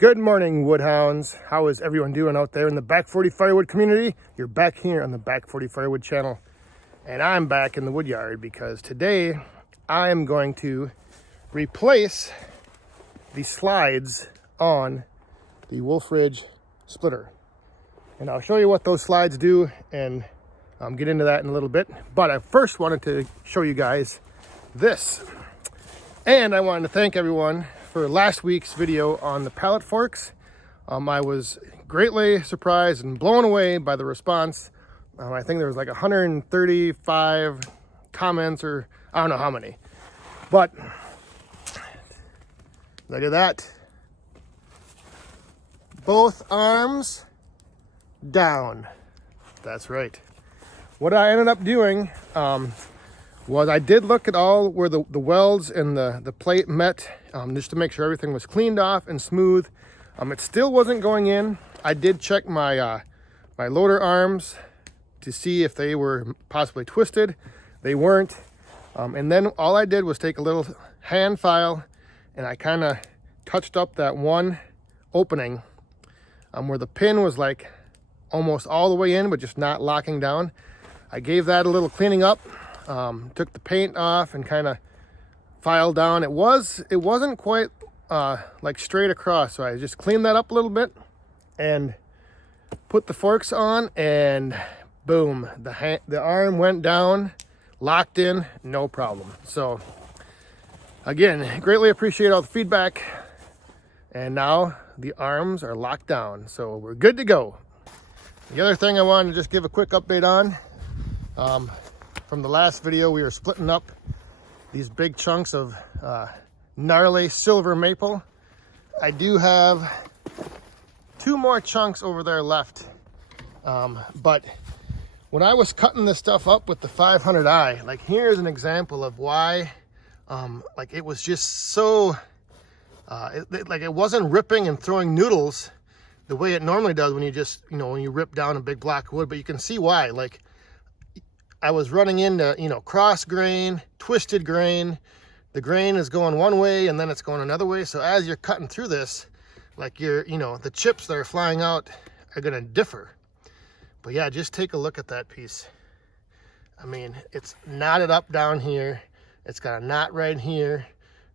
Good morning, Woodhounds. How is everyone doing out there in the Back 40 Firewood community? You're back here on the Back 40 Firewood channel, and I'm back in the wood yard because today I am going to replace the slides on the Wolfe Ridge splitter. And I'll show you what those slides do and get into that in a little bit. But I first wanted to show you guys this. And I wanted to thank everyone for last week's video on the pallet forks. I was greatly surprised and blown away by the response. I think there was like 135 comments, or I don't know how many. But look at that. Both arms down. That's right. What I ended up doing was I did look at all where the welds and the plate met, just to make sure everything was cleaned off and smooth. It still wasn't going in. I did check my my loader arms to see if they were possibly twisted. They weren't. And then all I did was take a little hand file and I kind of touched up that one opening where the pin was like almost all the way in, but just not locking down. I gave that a little cleaning up. Took the paint off and kind of filed down. It wasn't quite like straight across, so I just cleaned that up a little bit and put the forks on, and boom, the arm went down, locked in, no problem. So again, greatly appreciate all the feedback, and now the arms are locked down, so we're good to go. The other thing I wanted to just give a quick update on, from the last video, we were splitting up these big chunks of gnarly silver maple. I do have 2 more chunks over there left. But when I was cutting this stuff up with the 500i, like here's an example of why, like it was just so, like it wasn't ripping and throwing noodles the way it normally does when you just, when you rip down a big block of wood. But you can see why, like, I was running into, cross grain, twisted grain. The grain is going one way and then it's going another way. So as you're cutting through this, like the chips that are flying out are going to differ. But yeah, just take a look at that piece. I mean, it's knotted up down here. It's got a knot right here.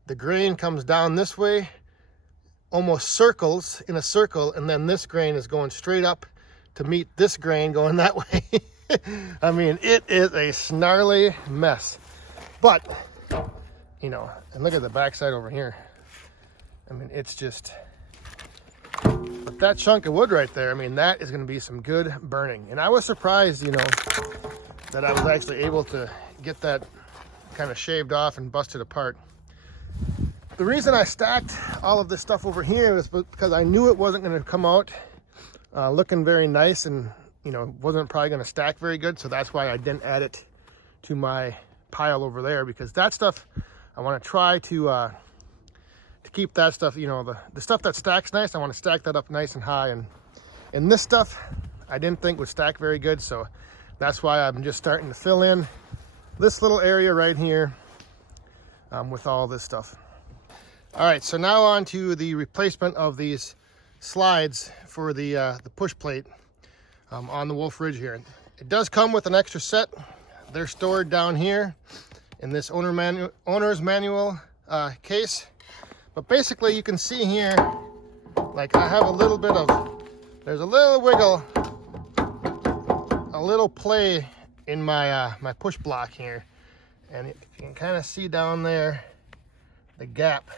The grain comes down this way, almost circles in a circle. And then this grain is going straight up to meet this grain going that way. I mean, it is a snarly mess, but and look at the backside over here. I mean, it's just, but that chunk of wood right there, I mean, that is going to be some good burning. And I was surprised, that I was actually able to get that kind of shaved off and busted apart. The reason I stacked all of this stuff over here is because I knew it wasn't going to come out looking very nice, and wasn't probably going to stack very good. So that's why I didn't add it to my pile over there, because that stuff, I want to try to keep that stuff, the stuff that stacks nice, I want to stack that up nice and high. And this stuff, I didn't think would stack very good. So that's why I'm just starting to fill in this little area right here with all this stuff. All right, so now on to the replacement of these slides for the push plate on the Wolfe Ridge here. It does come with an extra set. They're stored down here in this owner's manual case. But basically you can see here, like I have a little bit of, there's a little wiggle, a little play in my my push block here. And you can kind of see down there the gap.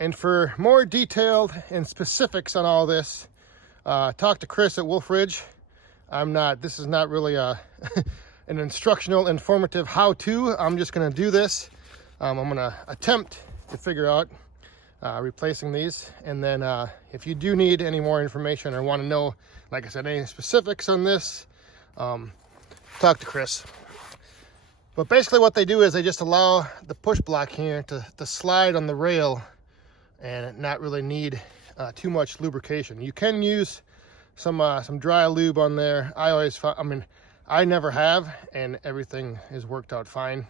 And for more detailed and specifics on all this, talk to Chris at Wolfe Ridge. This is not really an instructional, informative how-to. I'm just gonna do this. I'm gonna attempt to figure out replacing these. And then if you do need any more information or wanna know, like I said, any specifics on this, talk to Chris. But basically what they do is they just allow the push block here to slide on the rail and not really need too much lubrication. You can use some dry lube on there. I never have, and everything is worked out fine.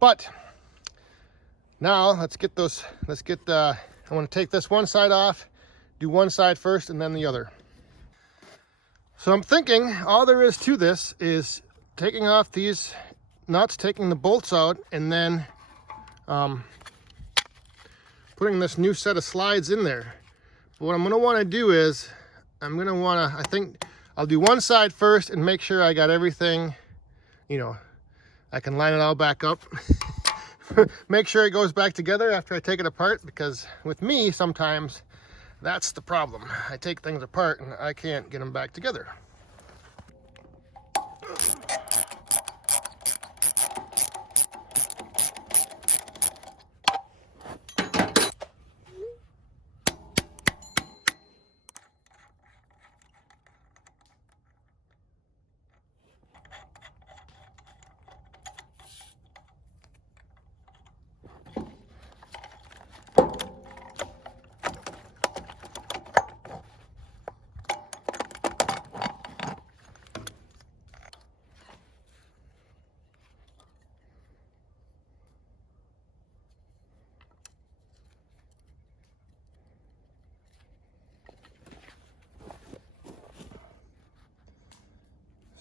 But Now let's get I want to take this one side off, do one side first and then the other. So I'm thinking all there is to this is taking off these nuts, taking the bolts out, and then putting this new set of slides in there. But what I'm going to want to do is I think I'll do one side first and make sure I got everything, I can line it all back up. Make sure it goes back together after I take it apart, because with me sometimes that's the problem. I take things apart and I can't get them back together.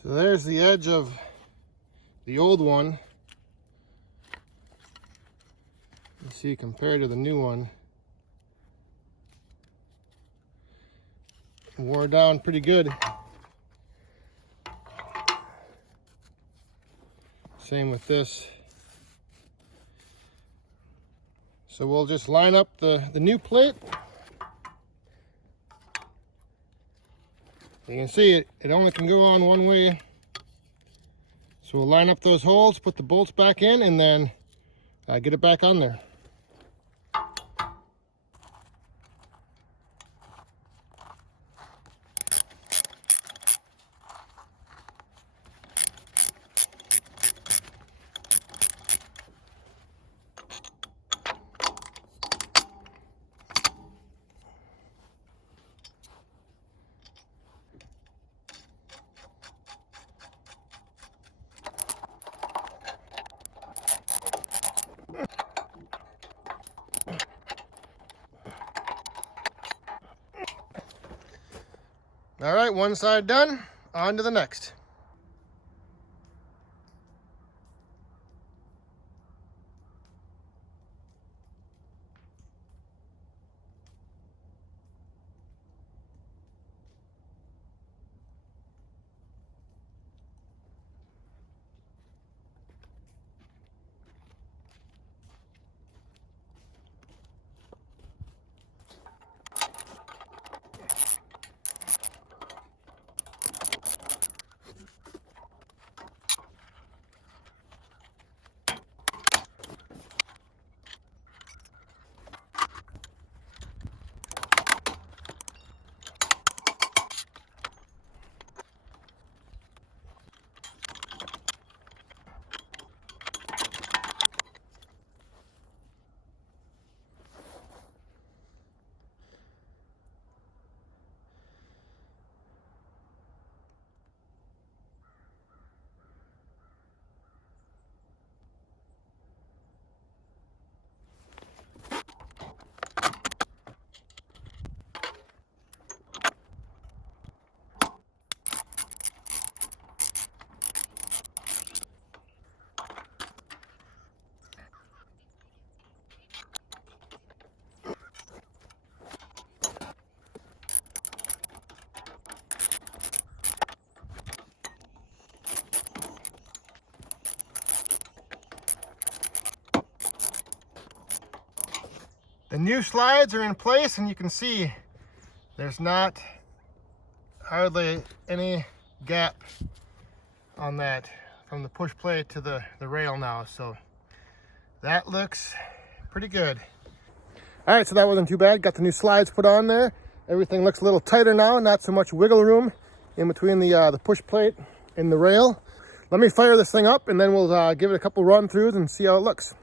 So there's the edge of the old one. You see, compared to the new one, it wore down pretty good. Same with this. So we'll just line up the new plate. You can see it only can go on one way. So we'll line up those holes, put the bolts back in, and then get it back on there. All right, one side done, on to the next. The new slides are in place, and you can see there's not hardly any gap on that from the push plate to the rail now. So that looks pretty good. All right, so that wasn't too bad. Got the new slides put on there. Everything looks a little tighter now, not so much wiggle room in between the push plate and the rail. Let me fire this thing up and then we'll give it a couple run throughs and see how it looks.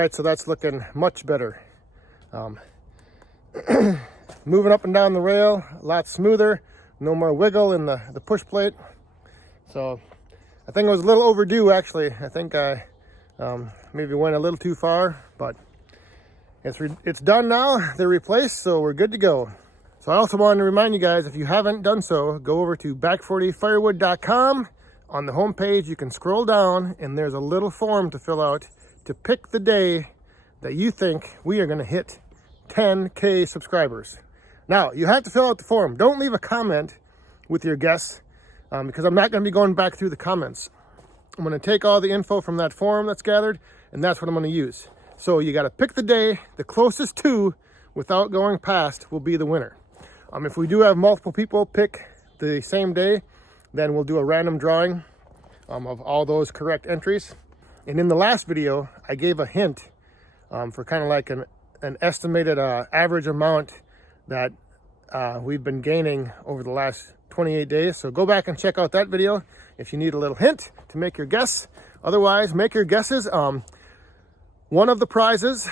right, so that's looking much better. Moving up and down the rail, a lot smoother. No more wiggle in the push plate. So I think it was a little overdue, actually. I think I maybe went a little too far, but it's done now. They're replaced, so we're good to go. So I also wanted to remind you guys, if you haven't done so, go over to back40firewood.com. On the homepage, you can scroll down, and there's a little form to fill out to pick the day that you think we are going to hit 10K subscribers. Now, you have to fill out the form. Don't leave a comment with your guess, because I'm not going to be going back through the comments. I'm going to take all the info from that form that's gathered, and that's what I'm going to use. So you got to pick the day. The closest to, without going past, will be the winner. If we do have multiple people pick the same day, then we'll do a random drawing of all those correct entries. And in the last video, I gave a hint for kind of like an estimated average amount that we've been gaining over the last 28 days. So go back and check out that video if you need a little hint to make your guess. Otherwise, make your guesses. One of the prizes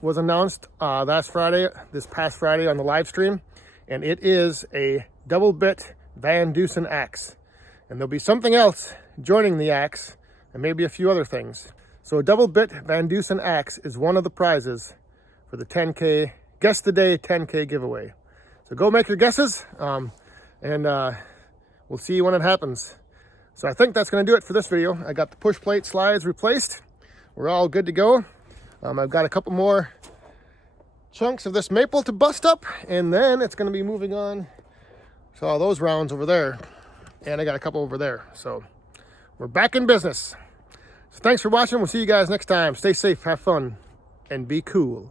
was announced this past Friday on the live stream, and it is a double bit Van Dusen axe. And there'll be something else joining the axe, and maybe a few other things. So a double bit Van Dusen axe is one of the prizes for the 10K Guess the Day 10K giveaway. So go make your guesses, and we'll see when it happens. So I think that's going to do it for this video. I got the push plate slides replaced. We're all good to go. I've got a couple more chunks of this maple to bust up, and then it's going to be moving on to all those rounds over there. And I got a couple over there. So we're back in business. So thanks for watching. We'll see you guys next time. Stay safe, have fun, and be cool.